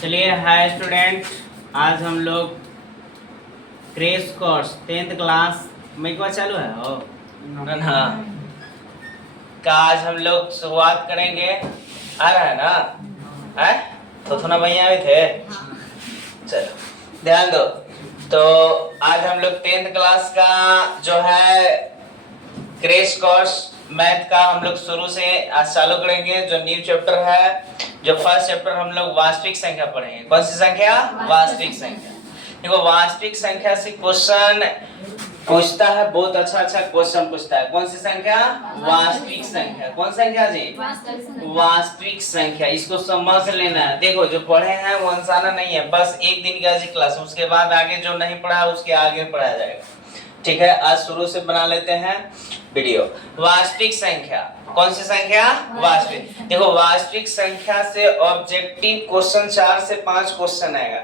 चलिए hi student, आज हम लोग क्रैश कोर्स 10th क्लास में को चालू है ना का आज हम लोग शुरुआत करेंगे। आ रहा है ना? है तो थोड़ा भैया आए थे। चलो ध्यान दो। तो आज हम लोग 10th क्लास का जो है क्रैश कोर्स मैथ का हम लोग शुरू से आज चालू करेंगे। जो न्यू चैप्टर है, जो फर्स्ट चैप्टर हम लोग वास्तविक संख्या पढ़ेंगे। कौन सी संख्या? वास्तविक संख्या। देखो वास्तविक संख्या से क्वेश्चन पूछता है, बहुत अच्छा क्वेश्चन पूछता है। कौन सी संख्या? वास्तविक संख्या। कौन संख्या जी? वास्तविक संख्या। इसको समझ लेना है। देखो जो पढ़े हैं वो अनसाना नहीं है, बस एक दिन का जी क्लास, उसके बाद आगे जो नहीं पढ़ा उसके आगे पढ़ाया जाएगा। ठीक है, आज शुरू से बना लेते हैं वीडियो। वास्तविक संख्या। कौन सी संख्या? वास्तविक। देखो वास्तविक संख्या से ऑब्जेक्टिव क्वेश्चन 4 से 5 क्वेश्चन आएगा।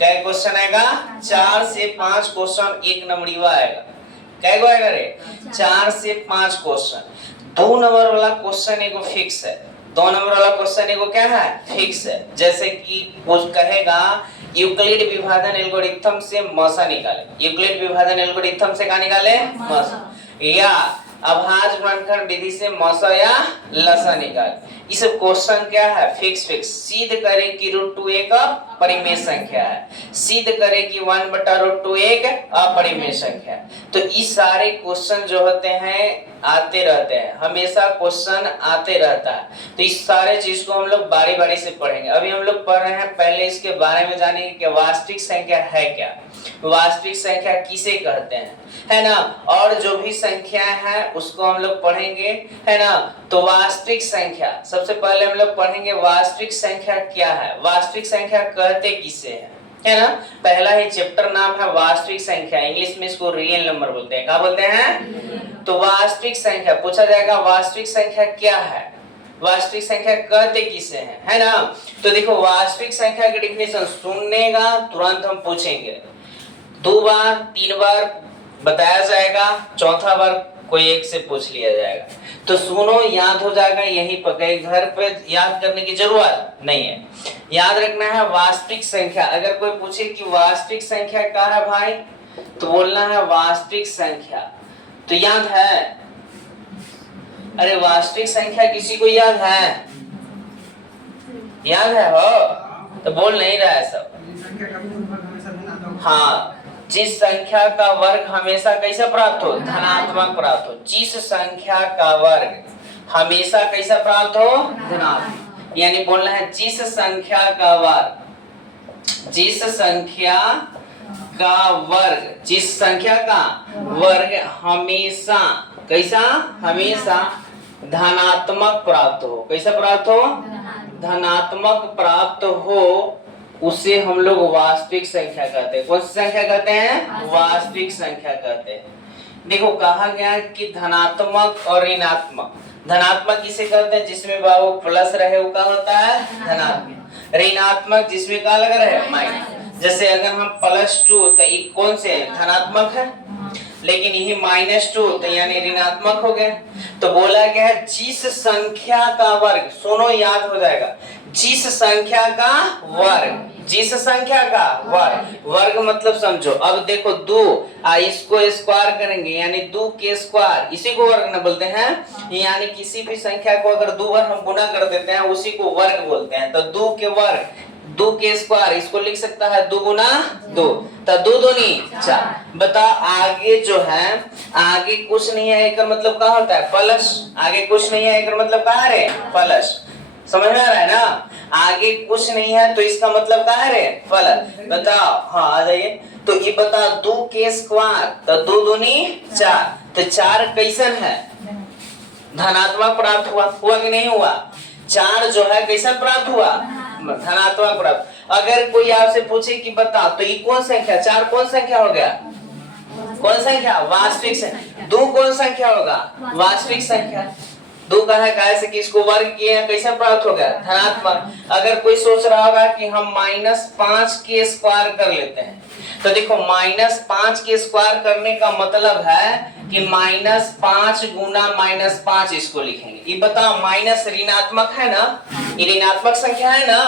कै क्वेश्चन आएगा? 4 से 5 क्वेश्चन एक नंबरीवा आएगा। कै गो आएगा रे? 4 से 5 क्वेश्चन। 2 नंबर वाला क्वेश्चन एगो फिक्स है। 2 नंबर वाला क्वेश्चन एगो क्या है? फिक्स है। जैसे कि कुछ कहेगा यूक्लिड विभाजन एल्गोरिथम से मौसा निकाले। यूक्लिड विभाजन एल्गोरिथम से क्या निकाले? मौसा। या अभाज्य गुणनखंड विधि से मौसा या लसा निकाले। इस क्वेश्चन क्या है? फिक्स। सिद्ध करे कि √2 एक परिमेय संख्या है। सिद्ध करे कि 1/√2 एक अपरिमेय संख्या है। तो इस सारे क्वेश्चन जो होते हैं आते रहते हैं, हमेशा क्वेश्चन आते रहता है। तो इस सारे चीज को हम लोग बारी बारी से पढ़ेंगे। अभी हम लोग पढ़ रहे हैं, पहले इसके बारे में जानेंगे कि वास्तविक संख्या है क्या, वास्तविक संख्या किसे कहते हैं, है ना। और जो भी संख्या है उसको हम लोग पढ़ेंगे, है ना। तो वास्तविक संख्या सबसे पहले हम लोग पढ़ेंगे वास्तविक संख्या क्या है, वास्तविक संख्या कहते किसे हैं, है ना। पहला ही चैप्टर नाम है वास्तविक संख्या। इंग्लिश में इसको रियल नंबर बोलते हैं। क्या बोलते हैं? तो वास्तविक संख्या पूछा जाएगा, वास्तविक संख्या क्या है, वास्तविक संख्या कहते किसे हैं, है ना। तो देखो वास्तविक संख्या की डेफिनेशन सुननेगा तुरंत हम पूछेंगे, 2 बार 3 बार बताया जाएगा, चौथा बार कोई एक से पूछ लिया जाएगा। तो सुनो, याद हो जाएगा यहीं पर, कहीं घर पे याद करने की जरूरत नहीं है। याद रखना है वास्तविक संख्या। अगर कोई पूछे कि वास्तविक संख्या क्या है भाई, तो बोलना है वास्तविक संख्या। तो याद है? अरे वास्तविक संख्या किसी को याद है? याद है हो? तो बोल नहीं रहा है सब। हाँ, जिस संख्या का वर्ग हमेशा कैसा प्राप्त हो? धनात्मक प्राप्त हो। जिस संख्या का वर्ग हमेशा कैसा प्राप्त हो? धनात्मक। यानी बोलना है जिस संख्या का वर्ग, जिस संख्या का वर्ग, जिस संख्या का वर्ग हमेशा कैसा? हमेशा धनात्मक प्राप्त हो। कैसा प्राप्त हो? धनात्मक प्राप्त हो, उसे हम लोग वास्तविक संख्या कहते हैं। कौन सी संख्या कहते हैं? वास्तविक संख्या कहते हैं। देखो कहा गया कि धनात्मक और ऋणात्मक। धनात्मक किसे कहते हैं? जिसमें बाबू प्लस रहे वो क्या होता है? धनात्मक। ऋणात्मक जिसमें क्या लगा रहे? माइनस। जैसे अगर हम +2 तो ये कौन से धनात्मक है, लेकिन यही -2 तो यानी ऋणात्मक हो गए। तो बोला गया है जिस संख्या का वर्ग, सुनो याद हो जाएगा, जिस संख्या का वर्ग, जिस संख्या का वर्ग, वर्ग मतलब समझो। अब देखो 2 इसको स्क्वायर करेंगे यानी 2 के स्क्वायर, इसी को वर्ग न बोलते हैं। यानी किसी भी संख्या को अगर 2 बार हम गुना कर देते हैं उसी को वर्ग बोलते हैं। तो 2 के वर्ग, 2 के स्क्वायर, इसको लिख सकता है 2 गुना 2, तो 2 दूनी 4। बता आगे जो है, आगे कुछ नहीं है एक मतलब क्या होता है? प्लस। आगे कुछ नहीं है एक मतलब क्या है? प्लस। समझ में आ रहा है ना? आगे कुछ नहीं है तो इसका मतलब क्या है? प्लस। बताओ, हाँ आ जाइए। तो ये बता 2 के स्क्वायर तो 2 दूनी 4, तो 4 कैसन है? धनात्मक प्राप्त हुआ कि नहीं हुआ? 4 जो है कैसा प्राप्त हुआ? धनात्मक प्राप्त। अगर कोई आपसे पूछे कि बता तो ये कौन संख्या? 4 कौन संख्या हो गया? कौन संख्या? वास्तविक संख्या। 2 कौन संख्या होगा? वास्तविक संख्या। 2 का है कैसे कि इसको वर्ग किए हैं, कैसे प्राप्त हो गया? धनात्मक। अगर कोई सोच रहा होगा कि हम -5 के स्क्वायर कर लेते हैं, तो देखो -5 के स्क्वायर करने का मतलब है कि -5 गुना -5 इसको लिखेंगे। ये बताओ माइनस ऋणात्मक है ना, ये ऋणात्मक संख्या है ना,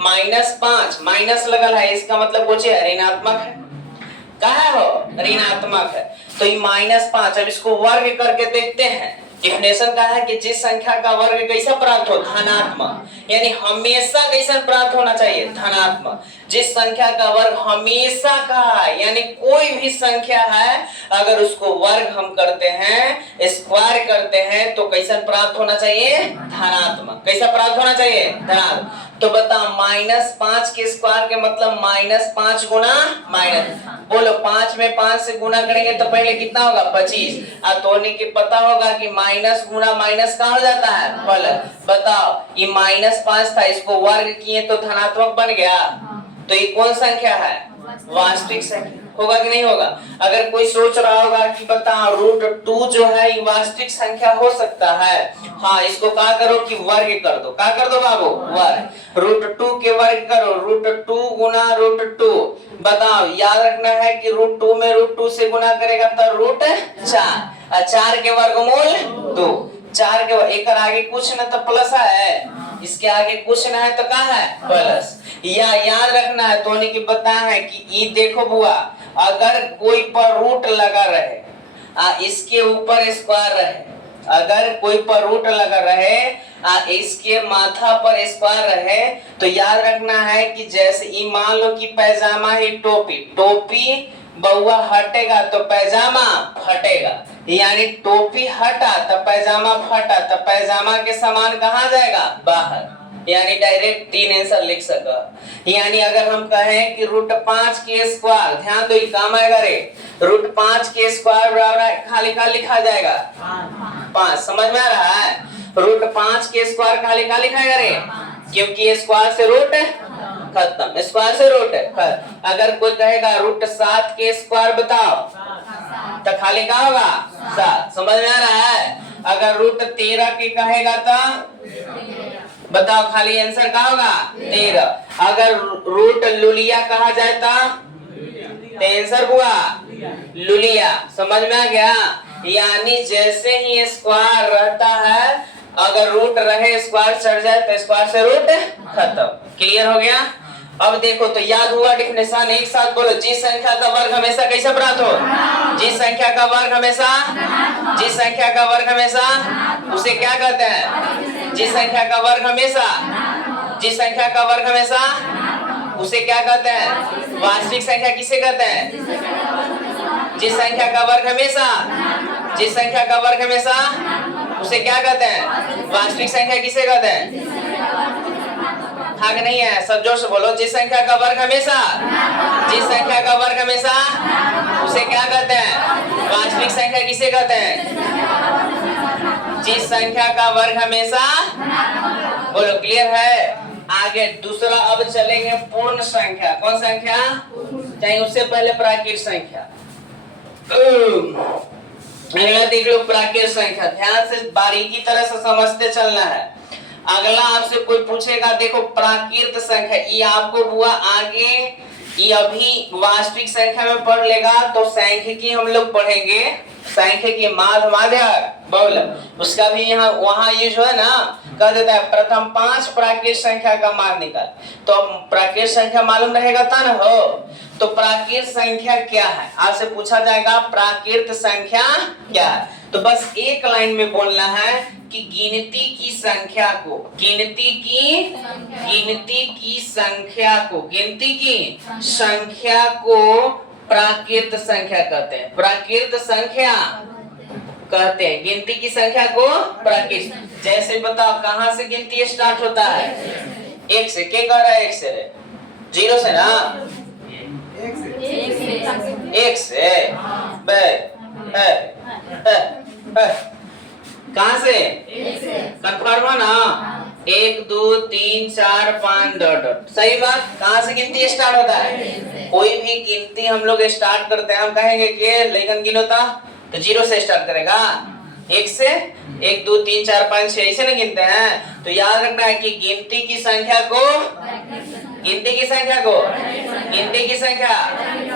-5 माइनस लगल है, इसका मतलब कुछ ऋणात्मक है, कहा हो ऋणात्मक है। तो ये -5, अब इसको वर्ग करके देखते हैं। डिफिनेशन का है कि जिस संख्या का वर्ग कैसा प्राप्त हो, धनात्मक, यानी हमेशा कैसा प्राप्त होना चाहिए, धनात्मक। जिस संख्या का वर्ग हमेशा का है, यानी कोई भी संख्या है अगर उसको वर्ग हम करते हैं, स्क्वायर करते हैं, तो कैसा प्राप्त होना चाहिए, धनात्मक। कैसा प्राप्त होना चाहिए, धनात्मक। तो बता -5 के स्क्वायर के मतलब -5 गुना माइनस, बोलो 5 में 5 से गुना करेंगे तो पहले कितना होगा, 25। अब तोने के पता होगा कि माइनस गुना माइनस कहाँ हो जाता है, प्लस। बताओ ये -5 था, इसको वर्ग किए तो धनात्मक बन गया। तो ये कौन संख्या है, वास्तविक संख्या। होगा कि नहीं होगा। अगर कोई सोच रहा होगा कि बता √2 जो है ये वास्तविक संख्या हो सकता है, हाँ इसको क्या करो कि वर्ग कर दो। क्या कर दो बाबू, वर्ग। √2 के वर्ग करो, √2 गुना √2। बताओ याद रखना है कि √2 में √2 से गुना करेगा तो √4, 4 के वर्गमूल 2। 4 के एक आगे कुछ न तो प्लस है, इसके आगे कुछ ना है तो क्या है, प्लस। या याद रखना है तोने की पता है कि ये देखो बुआ, अगर कोई पर रूट लगा रहे इसके ऊपर स्क्वायर रहे, अगर कोई पर रूट लगा रहे इसके माथा पर स्क्वायर रहे, तो याद रखना है कि जैसे मान लो कि पैजामा ही टोपी, टोपी बउआ हटेगा तो पैजामा फटेगा, यानी टोपी हटा तो पैजामा फटा, तो पैजामा के समान कहाँ जाएगा, बाहर। यानी डायरेक्ट 3 आंसर लिख सका। यानी अगर हम कहें कि √5 के स्क्वायर, ध्यान दो ये काम आएगा रे, √5 के स्क्वायर बराबर खाली का लिखा जाएगा 5। समझ में आ रहा है, √5 के स्क्वायर खाली का लिखाएगा रे, क्योंकि स्क्वायर से रूट खत्म, स्क्वायर से रूट खत्म। अगर कोई कहेगा √7 के स्क्वायर बताओ तो खाली का होगा 7। समझ में आ रहा है। अगर √13 के कहेगा तो बताओ खाली आंसर क्या होगा, 13। अगर रूट लुलिया कहा जाए तो आंसर हुआ लुलिया। समझ में आ गया। यानी जैसे ही स्क्वायर रहता है, अगर रूट रहे स्क्वायर चढ़ जाए तो स्क्वायर से रूट खत्म। क्लियर हो गया। अब देखो तो याद हुआ डिफिनेशन, एक साथ बोलो। जिस संख्या का वर्ग हमेशा कैसे प्राप्त हो, जिस संख्या का वर्ग हमेशा, जिस संख्या का वर्ग हमेशा उसे क्या कहते हैं, जिस संख्या का वर्ग हमेशा, जिस संख्या का वर्ग हमेशा उसे क्या कहते हैं, वास्तविक संख्या किसे कहते हैं, जिस संख्या का वर्ग हमेशा, जिस संख्या का वर्ग हमेशा उसे क्या कहते हैं, वास्तविक संख्या किसे कहते हैं। भाग नहीं है, सब जोर से बोलो। जिस संख्या का वर्ग हमेशा, जिस संख्या का वर्ग हमेशा उसे क्या कहते हैं, वास्तविक संख्या किसे कहते हैं, जिस संख्या का वर्ग हमेशा। बोलो क्लियर है। आगे दूसरा अब चलेंगे पूर्ण संख्या। कौन संख्या, चाहे उससे पहले प्राकृत संख्या। अगला देख लो प्राकृत संख्या, ध्यान से बारीकी तरह से समझते चलना है। अगला आपसे कोई पूछेगा, देखो प्राकृत संख्या, ये आपको बुआ आगे ये अभी वास्तविक संख्या में पढ़ लेगा तो सांख्यिकी हम लोग पढ़ेंगे, सांख्यिकी माध्य बोल, उसका भी यहाँ वहाँ यूज है ना, कह देता है प्रथम 5 प्राकृत संख्या का मान निकाल। तो प्राकृत संख्या मालूम रहेगा ता ना हो। तो प्राकृत संख्या क्या है, आपसे पूछा जाएगा प्राकृत संख्या क्या है। तो बस एक लाइन में बोलना है कि गिनती की संख्या को, गिनती की संख्या को, गिनती की संख्या को प्राकृत संख्या कहते हैं। प्राकृत संख्या कहते हैं गिनती की संख्या को प्राकृत। जैसे बताओ कहाँ से गिनती स्टार्ट होता है, 1 से। क्या कह रहा है 1 से रे, 0 से ना, 1 से कहाँ से, कंफर्म है ना, 1 2 3 4 5 डॉट। सही बात। कहाँ से गिनती स्टार्ट होता है, कोई भी गिनती हम लोग स्टार्ट करते हैं, हम कहेंगे कि लेकिन गिनोता तो 0 से स्टार्ट करेगा, एक से 1 2 3 4 5 6 ऐसे ना गिनते हैं। तो याद रखना है कि गिनती की संख्या को गिनती की संख्या को गिनती की संख्या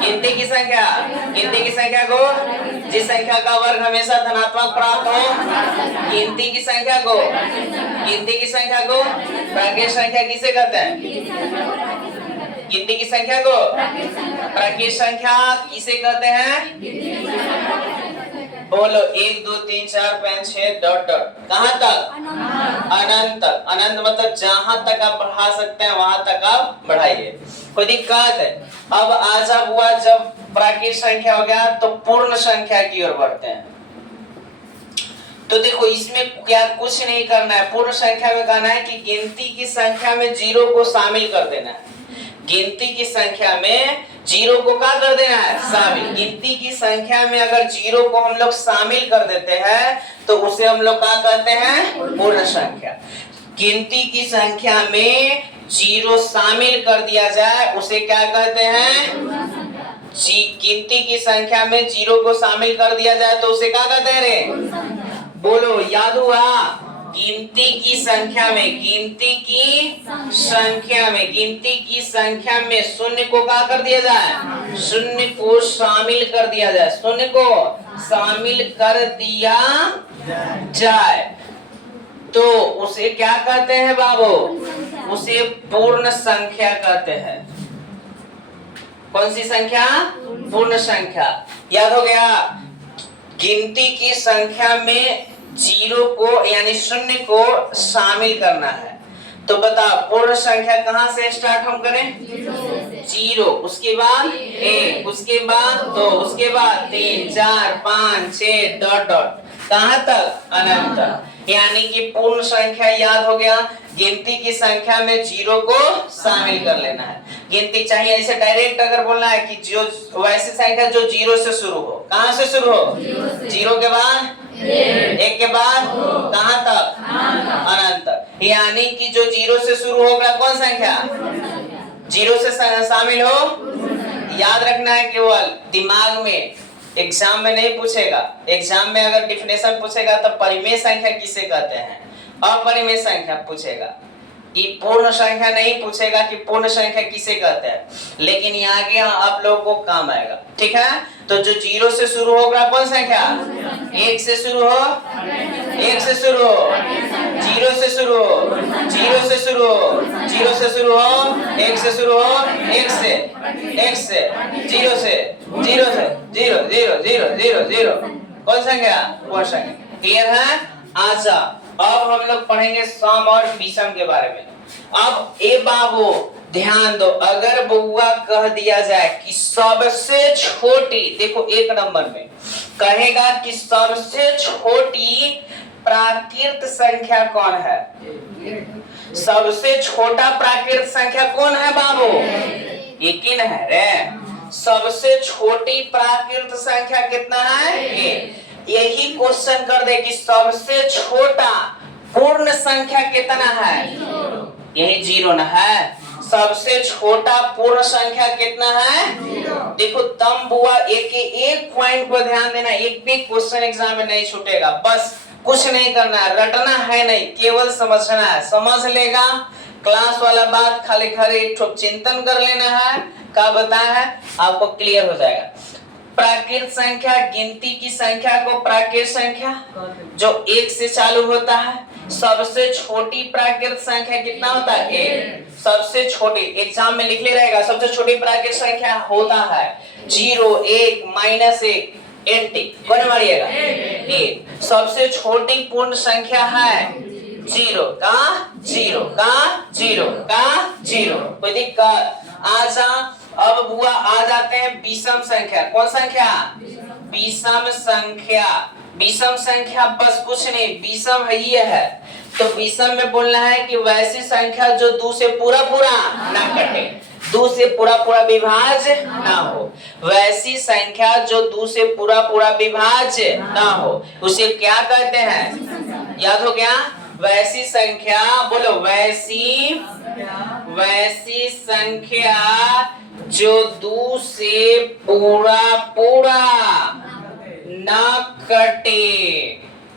गिनती की संख्या गिनती की संख्या को जिस संख्या का वर्ग हमेशा धनात्मक प्राप्त हो, गिनती की संख्या को गिनती की संख्या को प्राकृत संख्या किसे कहते हैं? गिनती की संख्या को प्राकृत संख्या किसे कहते हैं? बोलो 1 2 3 4 5 6 डॉट डॉट कहां तक? अनंत तक। अनंत मतलब जहां तक आप बढ़ा सकते हैं वहां तक आप बढ़ाइए, कोई दिक्कत है? अब आज अब हुआ जब प्राकृत संख्या हो गया तो पूर्ण संख्या की ओर बढ़ते हैं। तो देखो इसमें क्या कुछ नहीं करना है, पूर्ण संख्या में कहना है कि गिनती की संख्या में जीरो को शामिल कर देना है। गिनती की संख्या में जीरो को क्या कर देना है? शामिल। गिनती की संख्या में अगर जीरो को हम लोग शामिल कर देते हैं तो उसे हम लोग क्या कहते हैं? पूर्ण संख्या। गिनती की संख्या में जीरो शामिल कर दिया जाए उसे क्या कहते हैं? गिनती की संख्या में जीरो को शामिल कर दिया जाए तो उसे क्या कहते हैं रे? बोलो, याद हुआ? गिनती की संख्या में गिनती की संख्या में शून्य को क्या कर दिया जाए? शून्य को शामिल कर दिया जाए। शून्य को शामिल कर दिया जाए तो उसे क्या कहते हैं बाबू? उसे पूर्ण संख्या कहते हैं। कौन सी संख्या? पूर्ण संख्या। याद हो गया? गिनती की संख्या में जीरो को यानी शून्य को शामिल करना है। तो बता पूर्ण संख्या कहां से स्टार्ट हम करें? जीरो, उसके बाद 1, उसके बाद 2, उसके बाद 3 4 5 6 डॉट डॉट कहां तक? अनंत तक। यानी कि पूर्ण संख्या याद हो गया, गिनती की संख्या में जीरो को शामिल कर लेना है। गिनती चाहिए ऐसे डायरेक्ट अगर बोलना है कि जो वैसी संख्या जो जीरो से शुरू हो। कहां से शुरू हो? जीरो के बाद 1 के बाद कहां तक? अनंत तक। यानी कि जो जीरो से शुरू होगा कौन संख्या? जीरो से शामिल हो। याद रखना है, केवल दिमाग में, एग्जाम में नहीं पूछेगा। एग्जाम में अगर डिफिनेशन पूछेगा तो परिमेय संख्या किसे कहते हैं, अपरिमेय संख्या पूछेगा, कि पूर्ण संख्या नहीं पूछेगा कि पूर्ण संख्या किसे कहते हैं। लेकिन यहाँ आगे आप लोगों को काम आएगा, ठीक है? तो जो जीरो से शुरू होगा कौन संख्या? 1 से शुरू हो, 1 से शुरू हो, जीरो से शुरू हो, जीरो से शुरू हो, जीरो से शुरू हो, 1 से शुरू हो, 1 से, 1 से, जीरो से, जीरो से, zero zero zero zero zero कौन संख्या? वो संख्या। क्लियर है? आजा अब हम लोग पढ़ेंगे सम और विषम के बारे में। अब ए बाबू ध्यान दो, अगर बउआ कह दिया जाए कि सबसे छोटी, देखो 1 नंबर में कहेगा कि सबसे छोटी प्राकृत संख्या कौन है? सबसे छोटा प्राकृत संख्या कौन है बाबू? यकीन है रे? सबसे छोटी प्राकृत संख्या कितना है? 1। यही क्वेश्चन कर दे कि सबसे छोटा पूर्ण संख्या कितना है? यही 0 ना है। सबसे छोटा पूर्ण संख्या कितना है? देखो तम बुआ एक पॉइंट को ध्यान देना, एक भी क्वेश्चन एग्जाम में नहीं छूटेगा। बस कुछ नहीं करना है, रटना है नहीं, केवल समझना है। समझ लेगा क्लास वाला बात, खाली एक ठोक चिंतन कर लेना है, क्या बताया है आपको क्लियर हो जाएगा। प्राकृत संख्या, गिनती की संख्या को प्राकृत संख्या जो 1 से चालू होता है। सबसे छोटी प्राकृत संख्या कितना होता है? 1। सबसे छोटी एग्जाम में लिख ले रहेगा, सबसे छोटी प्राकृत संख्या होता है 0 1 -1 एंटी कौन मारिएगा? 1। सबसे छोटी पूर्ण संख्या है 0 का 0 का 0 का 0। कोई दिक्कत? आजा अब बुआ आ जाते हैं विषम संख्या। कौन संख्या? विषम संख्या। विषम संख्या बस कुछ नहीं, विषम है ये है। तो विषम में बोलना है कि वैसी संख्या जो 2 से पूरा पूरा ना कटे, 2 से पूरा पूरा विभाज्य ना हो। वैसी संख्या जो 2 से पूरा पूरा विभाज्य ना हो उसे क्या कहते हैं? याद हो गया? वैसी संख्या, बोलो वैसी संख्या जो 2 से पूरा पूरा न कटे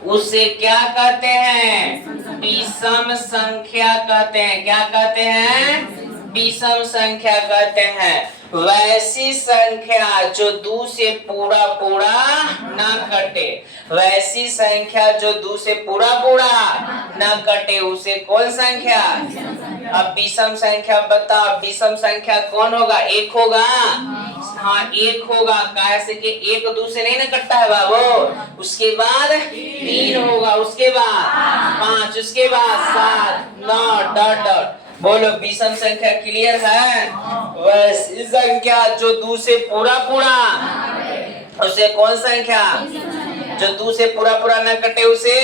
उसे क्या कहते हैं? विषम संख्या कहते हैं। क्या कहते हैं? विषम संख्या कहते हैं। वैसी संख्या जो 2 से पूरा पूरा ना कटे, वैसी संख्या जो 2 से पूरा पूरा ना कटे, उसे कौन संख्या? अब विषम संख्या बताओ, विषम संख्या कौन होगा? 1 होगा। हाँ 1 होगा, कैसे कि 1 2 से नहीं ना कटता है बाबू। उसके बाद 3 होगा, उसके बाद 5, उसके बाद 7 9 डॉट डॉट। बोलो विषम संख्या क्लियर है? वैसी संख्या जो 2 से पूरा पूरा, उसे कौन संख्या? जो 2 से पूरा पूरा ना कटे उसे,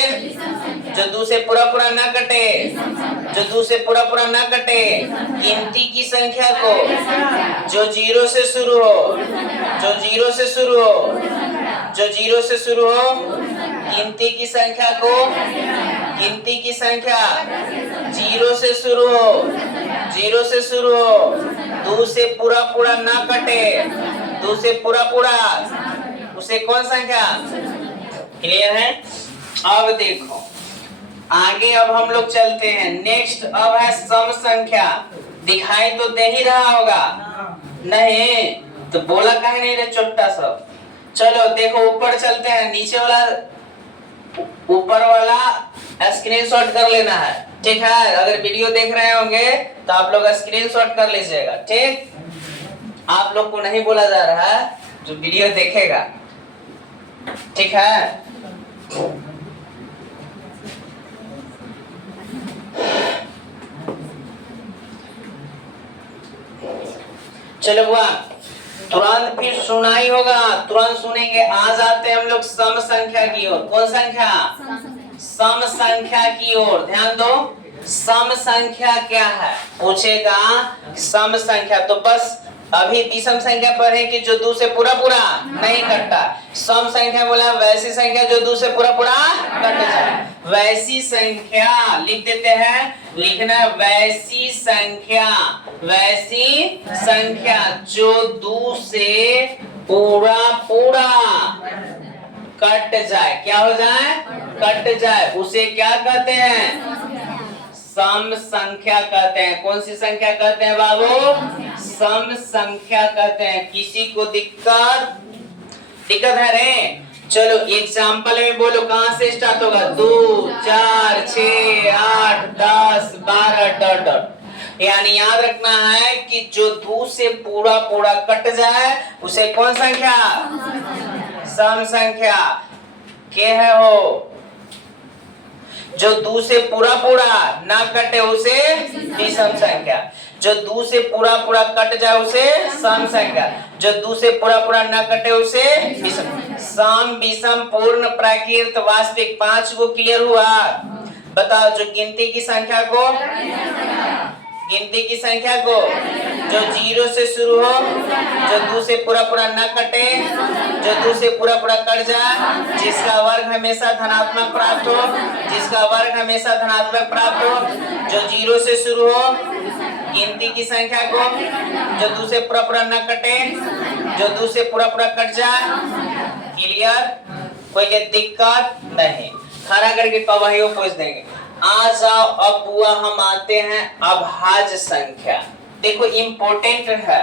जो 2 से पूरा पूरा ना कटे, जो 2 से पूरा पूरा ना कटे, गिनती की संख्या को जो 0 से शुरू हो, जो 0 से शुरू हो, जो 0 से शुरू हो, गिनती की संख्या को, गिनती की संख्या 0 से शुरू हो, 0 से शुरू हो, 2 से पूरा पूरा ना कटे, 2 से पूरा पूरा, उसे कौन संख्या? क्लियर है? अब देखो आगे, अब हम लोग चलते हैं नेक्स्ट। अब है सम संख्या। दिखाई तो दे ही रहा होगा, नहीं तो बोला काहे नहीं रे छोटा सब। चलो देखो ऊपर चलते हैं, नीचे वाला ऊपर वाला स्क्रीनशॉट कर लेना है, ठीक है? अगर वीडियो देख रहे होंगे तो आप लोग स्क्रीनशॉट कर लीजिएगा, ठीक? आप लोग को नहीं बोला जा रहा है, जो वीडियो देखेगा, ठीक है? चलो बुआ तुरंत फिर सुना ही होगा, तुरंत सुनेंगे। आज आते हैं हम लोग सम संख्या की ओर। कौन संख्या? सम संख्या की ओर। ध्यान दो, सम संख्या क्या है पूछेगा। सम संख्या तो बस अभी विषम संख्या पढ़े कि जो 2 से पूरा पूरा नहीं कटता। सम संख्या बोला वैसी संख्या जो 2 से पूरा पूरा कट जाए। वैसी संख्या लिख देते हैं, लिखना वैसी संख्या, वैसी संख्या जो 2 से पूरा पूरा कट जाए। क्या हो जाए? कट जाए। उसे क्या कहते हैं? सम संख्या कहते हैं। कौन सी संख्या कहते हैं बाबू? सम संख्या कहते हैं। किसी को दिक्कत है रे? चलो एग्जाम्पल में बोलो, कहां से स्टार्ट होगा? 2 4 6 8 10 12 डॉट डॉट। यानी याद रखना है कि जो 2 से पूरा पूरा कट जाए उसे कौन संख्या? सम संख्या। के है हो? जो 2 से पूरा पूरा ना कटे उसे विषम संख्या। जो 2 से पूरा पूरा कट जाए उसे सम संख्या। जो 2 से पूरा पूरा ना कटे उसे विषम। सम, विषम, पूर्ण, प्राकृत, वास्तविक 5 को क्लियर हुआ? बताओ जो गिनती की संख्या को, गिनती की संख्या को जो 0 से शुरू हो, जो 2 से पूरा पूरा ना कटे, जो 2 से पूरा पूरा कट जाए, जिसका वर्ग हमेशा धनात्मक प्राप्त हो, जिसका वर्ग हमेशा धनात्मक प्राप्त हो, जो 0 से शुरू हो, गिनती की संख्या को जो 2 से पूरा पूरा ना कटे, जो 2 से पूरा पूरा कट जाए। क्लियर? कोई दिक्कत नहीं। खड़ा करके कवाही पूछ देंगे। आ जाओ अब बुआ हम आते हैं अभाज्य संख्या। देखो इम्पोर्टेंट है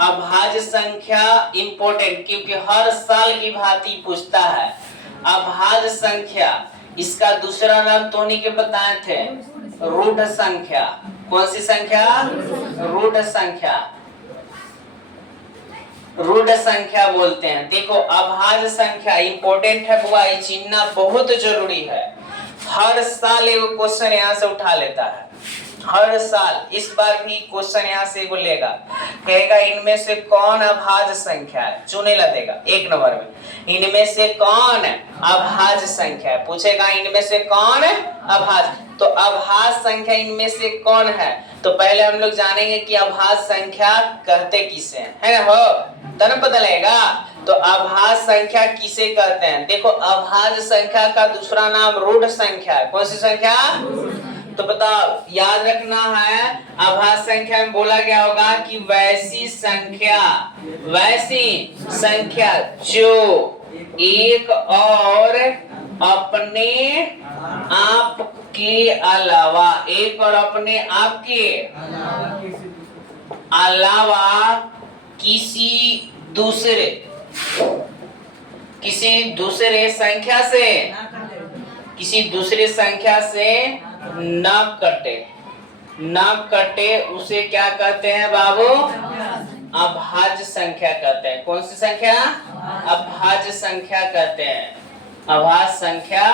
अभाज्य संख्या, इम्पोर्टेंट क्योंकि हर साल की भांति पूछता है। अभाज्य संख्या, इसका दूसरा नाम तोनी के बताए थे, रूढ़ संख्या। कौन सी संख्या? रूढ़ संख्या। रूढ़ संख्या बोलते हैं। देखो अभाज्य संख्या इम्पोर्टेंट है बुआ, ये चिन्हना बहुत जरूरी है। हर साल एक क्वेश्चन यहाँ से उठा लेता है, हर साल। इस बार भी क्वेश्चन यहाँ से लेगा, कहेगा इनमें से कौन अभाज्य संख्या है, चुने ला देगा 1 नंबर में। इनमें से कौन अभाज्य संख्या है, पूछेगा इनमें से कौन अभाज्य। तो अभाज्य संख्या इनमें से कौन है? तो पहले हम लोग जानेंगे कि अभाज्य संख्या कहते किसे हैं, है ना? हो तब पता लगेगा। तो अभाज्य संख्या किसे कहते हैं? देखो अभाज्य संख्या का दूसरा नाम रूढ़ संख्या है। कौन सी संख्या? तो बताओ, याद रखना है अभाज्य संख्या में बोला गया होगा कि वैसी संख्या, वैसी संख्या जो 1 और अपने आप के अलावा, एक और अपने आप के अलावा किसी दूसरे संख्या से न कटे उसे क्या कहते हैं बाबू? अभाज्य संख्या कहते हैं। कौन सी संख्या? अभाज्य संख्या कहते हैं। अभाज्य संख्या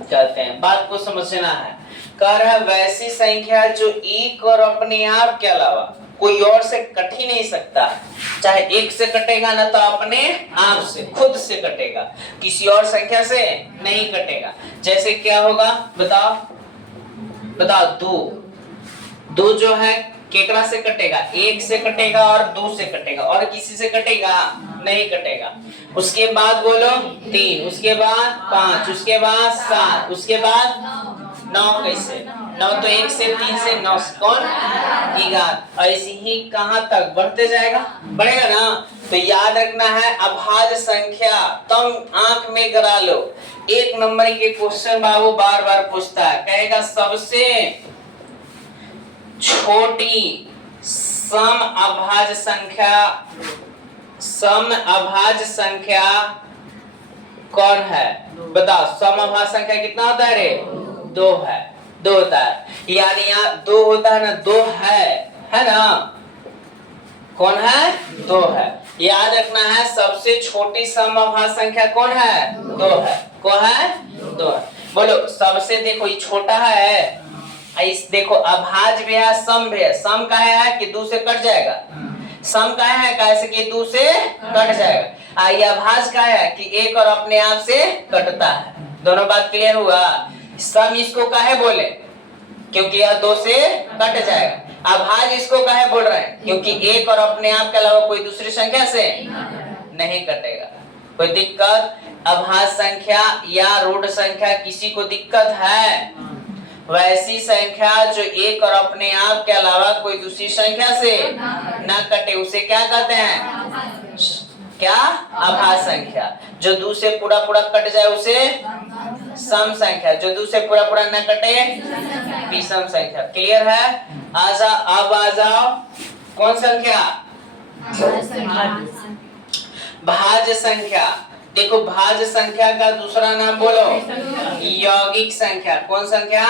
कहते हैं। बात को समझना है। कह रहा है वैसी संख्या जो एक और अपने आप के अलावा कोई और से कट ही नहीं सकता। चाहे एक से कटेगा ना तो अपने आप से, खुद से कटेगा, किसी और संख्या से नहीं कटेगा। जैसे क्या होगा बताओ? दो जो है केकरा से कटेगा? एक से कटेगा और दो से कटेगा, और किसी से कटेगा नहीं कटेगा। उसके बाद बोलो 3, उसके बाद 5, उसके बाद 7, उसके बाद 9। कैसे 9? तो 1 से 3 से 9 से कौन? 11। ऐसे ही कहां तक बढ़ते जाएगा? बढ़ेगा ना। तो याद रखना है अभाज्य संख्या तुम आंख में गड़ा लो। 1 नंबर के क्वेश्चन बाबू बार बार पूछता है, कहेगा सबसे छोटी सम अभाज्य संख्या कौन है? बताओ। सम अभाज्य संख्या कितना होता है रे? 2 है। 2 होता है, यानी यहाँ 2 होता है ना, 2 है ना। कौन है? 2 है। याद रखना है सबसे छोटी सम अभाज्य संख्या कौन है? 2 है। कौन है? 2 है। बोलो सबसे, देखो ये छोटा है, इस देखो अभाज्य भी है, सम भी है। सम का है कि 2 से कट जाएगा, सम का है कैसे कि 2 से कट जाएगा। ये अभाज्य का है कि एक और अपने आप से कटता है। दोनों बात क्लियर हुआ? सम इसको काहे बोले? क्योंकि यह 2 से कट जाएगा। अभाज्य इसको काहे बोल रहे हैं? क्योंकि एक और अपने आप के अलावा कोई दूसरी संख्या से नहीं कटेगा। कोई दिक्कत? अभाज्य संख्या या रूढ़ संख्या किसी को दिक्कत है? वैसी संख्या जो एक और अपने आप के अलावा कोई दूसरी संख्या से न कटे उसे क्या कहते हैं? क्या? अभाज्य संख्या। जो 2 से पूरा कट जाए उसे सम संख्या, जो 2 से पूरा न कटे विषम संख्या। क्लियर है? अब आ जाओ कौन संख्या? भाज्य संख्या। देखो भाज्य संख्या का दूसरा नाम बोलो यौगिक संख्या। कौन संख्या?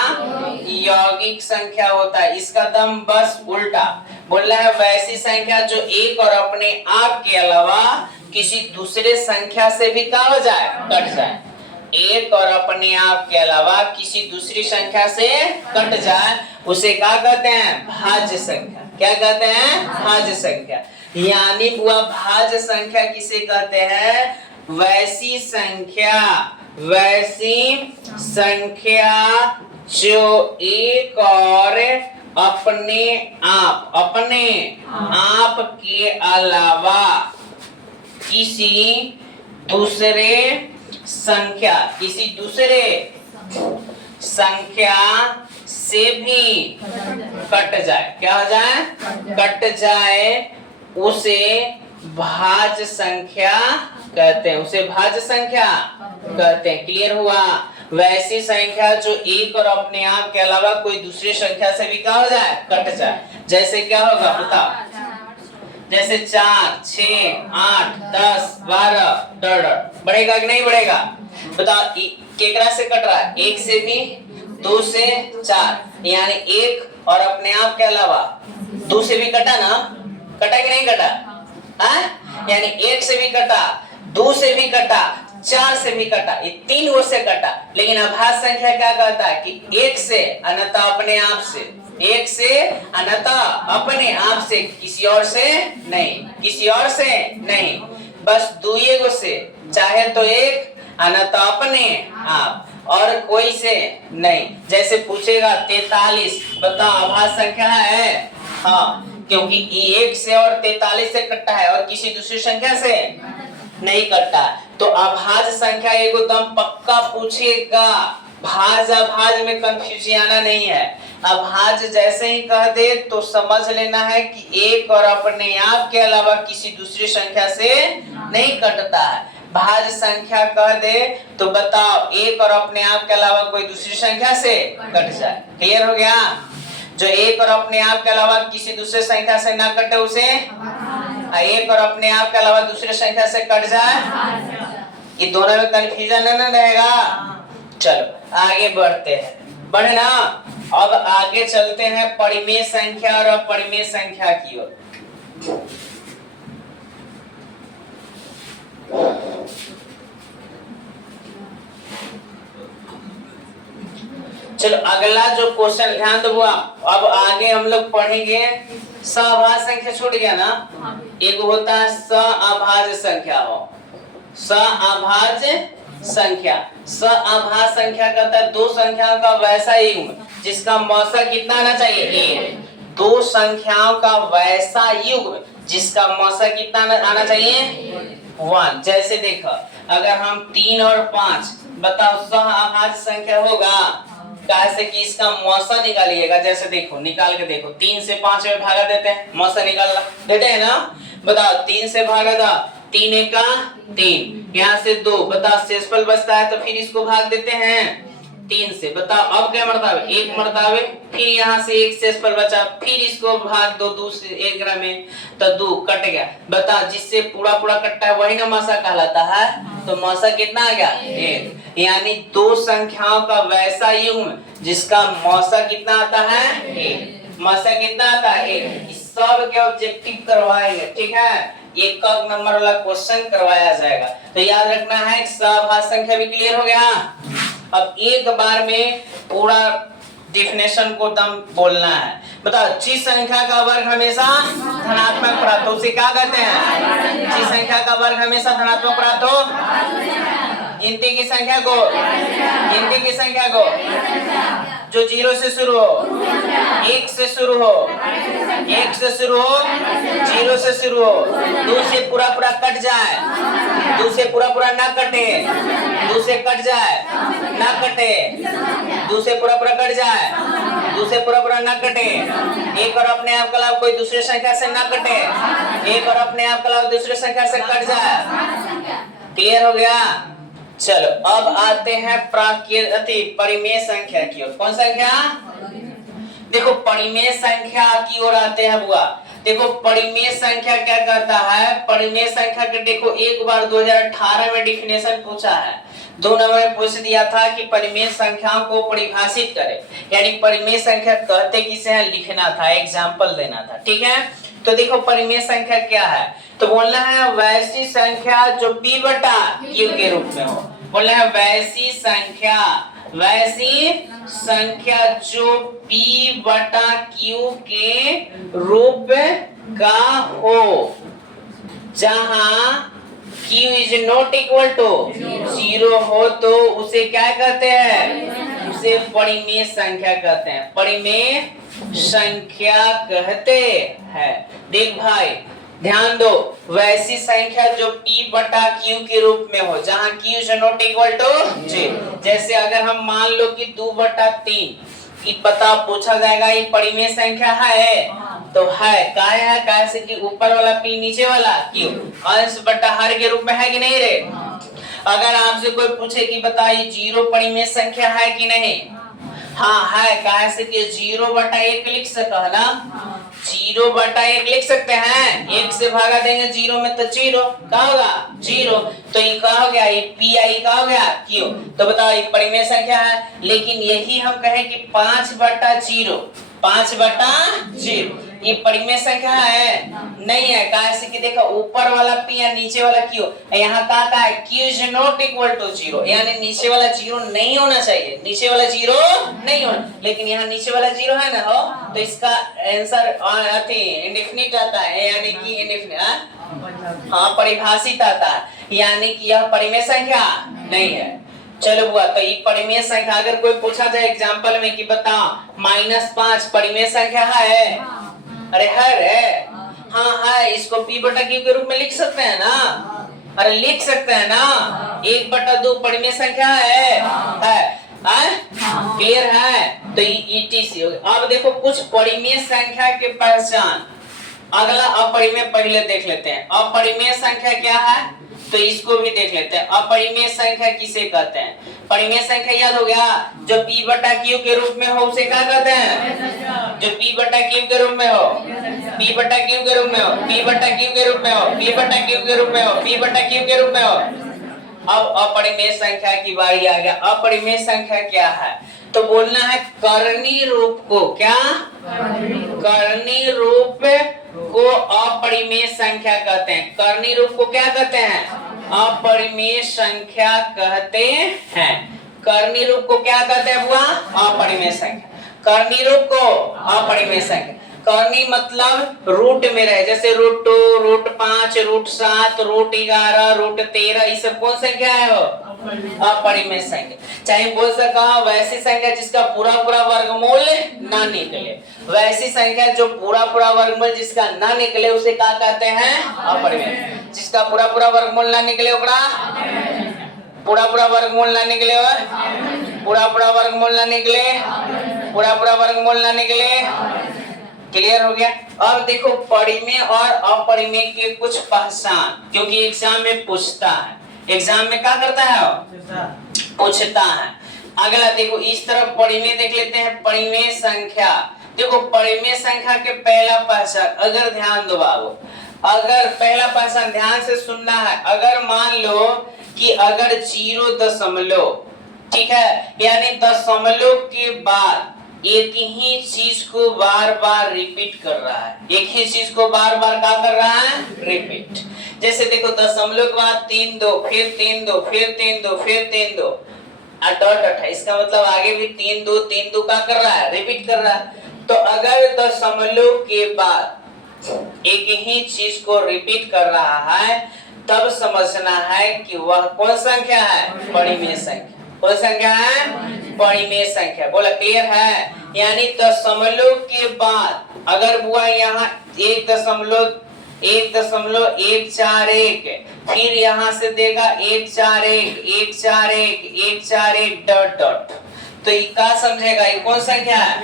यौगिक संख्या होता है। इसका दम बस उल्टा बोलना है वैसी संख्या जो एक और अपने आप के अलावा किसी दूसरे संख्या से भी क्या हो जाए? कट जाए। एक और अपने आप के अलावा किसी दूसरी संख्या से कट जाए उसे क्या कहते हैं? भाज्य संख्या। क्या कहते हैं? भाज्य संख्या। यानी वह भाज्य संख्या किसे कहते हैं? वैसी संख्या जो एक और अपने आप के अलावा किसी दूसरे संख्या से भी कट जाए। क्या हो जाए? कट जाए उसे भाज्य संख्या कहते हैं। उसे भाज्य संख्या कहते हैं। क्लियर हुआ? वैसी संख्या जो एक और अपने आप के अलावा कोई दूसरी संख्या से भी क्या हो जाए? कट जाए। जैसे क्या होगा बताओ? जैसे 4, 6, 8, 10, 12 बढ़ेगा कि नहीं बढ़ेगा? बताओ केकरा से कट रहा है? 1 से भी, 2 से 4, यानी एक और अपने आप के अलावा 2 से भी कटा ना? कटा कि नहीं कटा? यानी 1 से भी कटा, 2 से भी कटा, 4 से भी कटा, ये 3 वो से कटा। लेकिन अभाज्य संख्या क्या कहता है कि 1 से अनता अपने आप से, 1 से अनता अपने आप से, किसी और से नहीं, बस 2 गो से, चाहे तो 1 अनता अपने आप और कोई से नहीं। जैसे पूछेगा 43, बताओ अभाज्य संख्या है? हाँ, क्योंकि 1 से और 43 से कटता है और किसी दूसरी संख्या से नहीं कटता। तो अभाज्य संख्या एकदम पक्का पूछेगा। भाज्य अभाज्य में कंफ्यूजन आना नहीं है। अभाज्य जैसे ही कह दे तो समझ लेना है कि एक और अपने आप के अलावा किसी दूसरी संख्या से नहीं कटता है। भाज्य संख्या कह दे तो बताओ एक और अपने आप के अलावा कोई दूसरी संख्या से कट जाए। क्लियर हो गया? जो एक और अपने आप के अलावा किसी दूसरे संख्या से ना कटे उसे एक और अपने आप के अलावा दूसरे संख्या से कट जाए। ये दोनों में कंफ्यूजन न रहेगा। चलो आगे बढ़ते हैं, बढ़े ना। अब आगे चलते हैं परिमेय संख्या और अपरिमेय संख्या की ओर। चलो अगला जो क्वेश्चन ध्यान दो। अब आगे हम लोग पढ़ेंगे सअभाज्य संख्या। छूट गया ना? एक होता है सअभाज्य संख्या हो, सअभाज्य संख्या। सअभाज्य संख्या कहता है दो संख्याओं का वैसा युग्म जिसका मौसा कितना आना चाहिए? एक। दो संख्याओं का वैसा युग्म जिसका मौसा कितना आना चाहिए? 1। जैसे देखो अगर हम 3 और 5 बताओ सअभाज्य संख्या होगा, कैसे कि इसका मौसा निकालिएगा। जैसे देखो निकाल के देखो, 3 से 5 में भागा देते हैं, मौसा निकालना देते हैं ना। बताओ 3 से भागा था, 3 एका 3, यहाँ से 2, बताओ शेषफल बचता है तो फिर इसको भाग देते हैं 3 से। बताओ अब क्या मर्तबा? एक मर्तबा। फिर यहाँ से एक शेषफल बचा, फिर इसको भाग दो 2 से 1 में तो 2 कट गया। बताओ जिससे पूरा पूरा कटता है वही ना मौसा कहलाता है। तो मौसा कितना आ गया? 1। यानी दो संख्याओं का वैसा युग्म जिसका मौसा कितना आता है? 1। मौसा कितना आता है? 1। इस सब के ऑब्जेक्टिव करवाएंगे, ठीक है? एक नंबर वाला क्वेश्चन करवाया जाएगा। तो याद रखना है सअभाज्य संख्या भी क्लियर हो गया। अब एक बार में पूरा डेफिनेशन को दम बोलना है। बताओ जिस संख्या का वर्ग हमेशा धनात्मक प्राप्त हो उसे क्या कहते हैं? जिस संख्या का वर्ग हमेशा धनात्मक प्राप्त हो, गिनती की संख्या को, गिनती की संख्या को जो 0 से शुरू हो, 1 से शुरू हो, 1 से शुरू हो, 0 से शुरू हो, 2 से पूरा पूरा कट जाए, 2 से पूरा पूरा ना कटे, 2 से कट जाए ना कटे, 2 से पूरा पूरा कट जाए, 2 से पूरा पूरा ना कटे, एक और अपने आप के अलावा कोई दूसरे संख्या से ना कटे, एक और अपने आप के अलावा दूसरे संख्या से कट जाए। क्लियर हो गया? चलो अब आते हैं प्राकृतिक परिमेय संख्या की ओर। कौन संख्या? देखो परिमेय संख्या की ओर आते हैं बुआ। देखो परिमेय संख्या क्या करता है? परिमेय संख्या के देखो एक बार 2018 में डिफिनेशन पूछा है। 2 नंबर में पूछ दिया था कि परिमेय संख्याओं को परिभाषित करे, यानी परिमेय संख्या कहते किसे हैं लिखना था, एग्जाम्पल देना था, ठीक है? तो देखो परिमेय संख्या क्या है? तो बोलना है वैसी संख्या जो p बटा q के रूप में हो। बोलना है वैसी संख्या, वैसी संख्या जो p बटा q के रूप का हो, जहां q is not equal to 0 हो तो उसे क्या कहते हैं? उसे परिमेय संख्या कहते हैं, परिमेय संख्या कहते हैं। देख भाई ध्यान दो, वैसी संख्या जो p बटा q के रूप में हो जहां q is not equal to 0। जैसे अगर हम मान लो कि 2 बटा 3 ये पता पूछा जाएगा ये परिमेय संख्या है, तो है काय है? काय से कि ऊपर वाला p नीचे वाला q अंश बटा हर के रूप में है कि नहीं रे? अगर आपसे कोई पूछे कि बताइए 0 परिमेय संख्या है कि नहीं? हाँ है, काय से कि 0 बटा 1 लिख सकते है ना? 0 बटा 1 लिख सकते हैं। 1 से भागा देंगे 0 में तो 0 क्या होगा? 0। तो ये क्या हो गया? ये पी आई क्या हो गया? क्यू। तो बताओ ये परिमेय संख्या है। लेकिन यही हम कहें कि 5 बटा 0, 5 बटा 0 ये परिमेय संख्या है? नहीं है। कहा से कि देखो ऊपर वाला p या नीचे वाला q, यहाँ का है q is not equal to 0, यानी नीचे वाला 0 नहीं होना चाहिए, नीचे वाला 0 नहीं होना, लेकिन यहाँ नीचे वाला 0 है ना हो, तो इसका आंसर इंडेफिनिट आता है, यानी कि इंडेफिनिट हाँ परिभाषित आता है, यानी कि यह परिमेय संख्या नहीं है। चलो बुआ, तो ये परिमेय संख्या अगर कोई पूछा जाए एग्जांपल में कि बताओ -5 परिमेय संख्या है? अरे है, हाँ है, इसको p बटा q के रूप में लिख सकते हैं ना? अरे लिख सकते हैं ना? 1/2 परिमेय संख्या है? क्लियर है? तो ETC। अब देखो कुछ परिमेय संख्या के पहचान, अगला अपरिमेय पहले देख लेते हैं। अपरिमेय संख्या क्या है, तो इसको भी देख लेते हैं। अपरिमेय संख्या किसे कहते हैं? परिमेय संख्या याद हो गया, जो p बटा q के रूप में हो उसे क्या कहते हैं? जो p बटा q के रूप में हो, p बटा q के रूप में हो, p बटा q के रूप में हो, p बटा q के रूप में हो, p बटा q के रूप में हो। अब अपरिमेय संख्या की बारी आ गया। अपरिमेय संख्या क्या है, तो बोलना है कर्णी रूप को, क्या कर्णी रूप को अपरिमेय संख्या कहते हैं। कर्णी रूप को क्या कहते हैं? अपरिमेय संख्या कहते हैं। कर्णी रूप को क्या कहते हैं बुआ? अपरिमेय संख्या। कर्णी रूप को अपरिमेय संख्या। कर्णी मतलब रूट में रहे, जैसे root 2, root 5, root 7, root 11, root 13, ये सब कौन संख्या है? हो अपरिमेय संख्या। चाहे बोल सका वैसी संख्या जिसका पूरा पूरा वर्गमूल ना निकले, वैसी संख्या जो पूरा पूरा वर्गमूल जिसका ना निकले उसे क्या कहते हैं? अपरिमेय। जिसका पूरा पूरा वर्गमूल ना निकले ओकरा पूरा पूरा वर्गमूल ना निकले, और पूरा पूरा वर्गमूल ना निकले, पूरा पूरा वर्गमूल ना निकले। क्लियर हो गया? अब देखो परिमेय और अपरिमेय के कुछ पहचान, क्योंकि एग्जाम में पूछता है। एग्जाम में क्या करता है? पूछता है। अगला देखो इस तरफ परिमेय देख लेते हैं। परिमेय संख्या, देखो परिमेय संख्या के पहला पहचान, अगर ध्यान दो बाबू, अगर पहला पहचान ध्यान से सुनना है। अगर मान लो कि अगर 0 ठीक है, यानी दशमलव के बाद एक ही चीज को बार बार रिपीट कर रहा है, एक ही चीज को बार बार क्या कर रहा है? रिपीट। जैसे देखो दशमलव के बाद 3 2, फिर 3 2, फिर 3 2, फिर 3 2, डॉट है, इसका मतलब आगे भी 3 2 3 2 क्या कर रहा है? रिपीट कर रहा है। तो अगर दशमलव के बाद एक ही चीज को रिपीट कर रहा है, तब समझना है कि वह कौन संख्या है? परिमेय संख्या। कौन संख्या है? परिमेय संख्या। बोला क्लियर है? यानी दशमलव के बाद अगर बुआ यहाँ 1.141, फिर यहाँ से देगा 141 141 141 डॉट डॉट, तो ये क्या समझेगा? ये कौन संख्या है?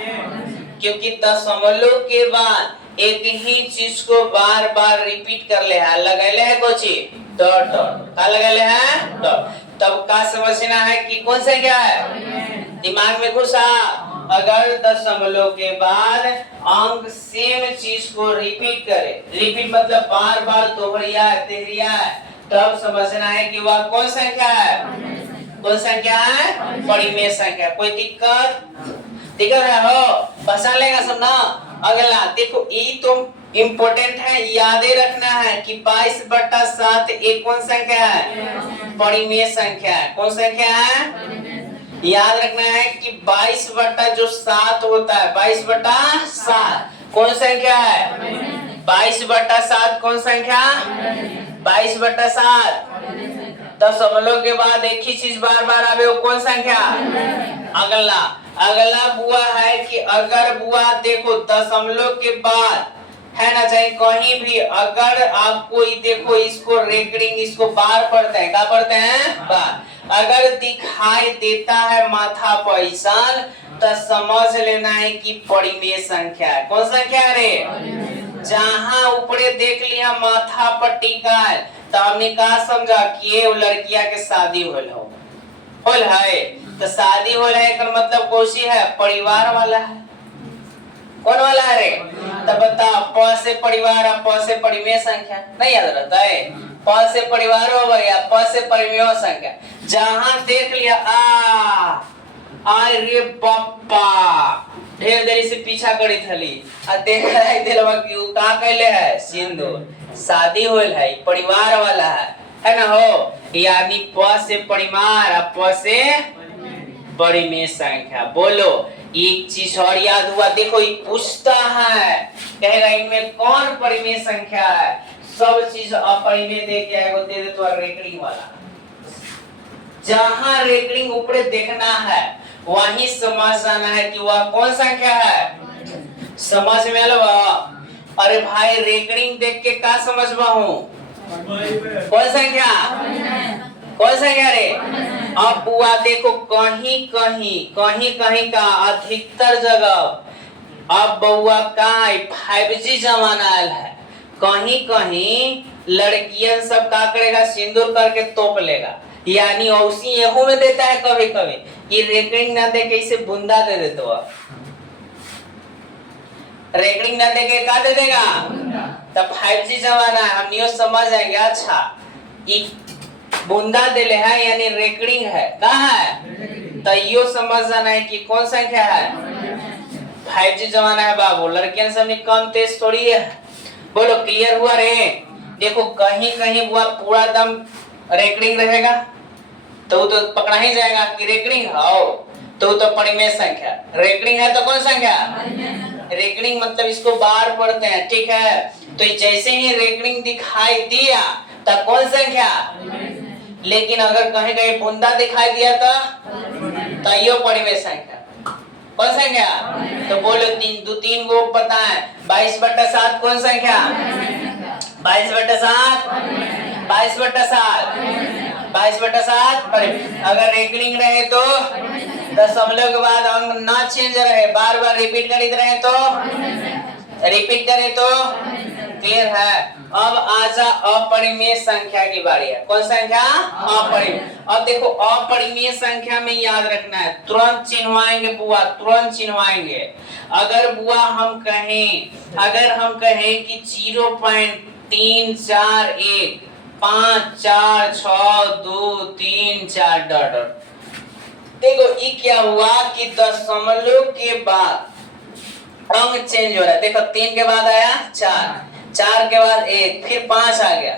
क्योंकि दशमलव के बाद एक ही चीज को बार बार रिपीट कर ले है, लगैले है कोची डॉट डॉट, का लगैले है डॉट, तब का समझना है कि कौन संख्या है? दिमाग में घुसा। अगर दशमलव के बाद अंक सेम चीज को रिपीट करे, रिपीट मतलब बार बार दोहरिया तिहरिया, तब समझना है कि वह कौन संख्या है? कौन संख्या है? परिमेय संख्या। कोई दिक्कत है हो? पहचान लेगा सब ना? अगला देखो, ये तो इम्पोर्टेंट है, यादें रखना है कि 22/7 एक कौन संख्या है? परिमेय संख्या है। कौन संख्या है? याद रखना है कि 22/7 होता है, 22/7 कौन संख्या है? 22/7 कौन संख्या? 22/7 दशमलव के बाद एक ही चीज बार बार आवे, वो कौन संख्या? अगला बुआ है कि अगर बुआ देखो दशमलव के बाद है ना, चाहे कहीं भी अगर आपको देखो इसको रेकरिंग, इसको बार पढ़ते हैं, क्या पढ़ते हैं? बार। अगर दिखाई देता है माथा पर ऐसान, तो समझ लेना है कि परिमेय संख्या है। कौन संख्या रे? जहां ऊपरे देख लिया माथा पर टीका है, तो हमने कहा समझा कि ये लड़किया के शादी होल है, तो शादी होल है का मतलब कोशी है? परिवार वाला है। कौन वाला है रे? तो बता, प से परिवार, प से परिमेय संख्या नहीं याद रहता है? प से परिवार हो गया, प से परिमेय संख्या। जहां देख लिया रे पप्पा, ढेर देरी से पीछा करी थली, देख रहा दिलवा क्यों का कहले है? सिंदूर। शादी होल है, परिवार वाला है ना हो? यानी प से परिवार, प से परिमेय संख्या। बोलो एक चीज और याद हुआ, देखो ये पूछता है, कहेगा इनमें कौन परिमेय संख्या है? सब चीज अपरिमेय दे के आएगा, दे दे तो रेकरिंग वाला। जहां रेकरिंग ऊपरे देखना है वहीं समझ जाना है कि वह कौन संख्या है। समझ में आलवा? अरे भाई रेकरिंग देख के क्या समझबा हूँ? कौन संख्या? कौन संख्या रे? अब बुआ देखो कहीं कहीं का अधिकतर जगह अब बउआ का 5G जमाना आयल है, कहीं कहीं लड़कियन सब का करेगा, सिंदूर करके तोप लेगा, यानी औसी एहू में देता है कभी कभी कि रेकरिंग ना दे के इसे बूंदा दे देते हो। रेकरिंग ना दे के का दे देगा, तब 5G जमाना है, हम न्यूज समझ जाएंगे। अच्छा बूंदा दे ले है यानी रेकरिंग है, कहा है, तो यो समझ जाना है कि कौन संख्या है, 5G जमाना है बाबू, लड़कियां सब कम तेज थोड़ी है। बोलो क्लियर हुआ रे। देखो कहीं कहीं हुआ पूरा दम रेकरिंग रहेगा तो पकड़ा ही जाएगा कि रेकरिंग हो, तो परिमेय संख्या, रेकरिंग है तो कौन संख्या, रेकरिंग मतलब इसको बार पढ़ते हैं, ठीक है। तो जैसे ही रेकरिंग दिखाई दिया तब कौन संख्या, लेकिन अगर कहीं कहीं बूंदा दिखाई दिया तो यो परिमेय संख्या, कौन संख्या, तो बोलो 3 गो पता है, 22/7 कौन संख्या, 22/7, 22/7, 22/7। अगर रेकरिंग रहे तो दशमलव के बाद अंक ना चेंज रहे, बार बार रिपीट करते रहे तो, रिपीट करे तो क्लियर है। अब आजा अपरिमेय संख्या की बारी है, कौन संख्या, अपरिमेय। अब देखो अपरिमेय संख्या में याद रखना है, तुरंत चिन्हवाएंगे बुआ, तुरंत चिन्हवाएंगे। अगर बुआ हम कहें कि 0.341 5 4 6 2 3 4 डॉट डॉट, देखो ये क्या हुआ कि दशमलव के बाद अंक चेंज हो रहा है। देखो 3 के बाद आया 4, 4 के बाद 1, फिर 5 आ गया,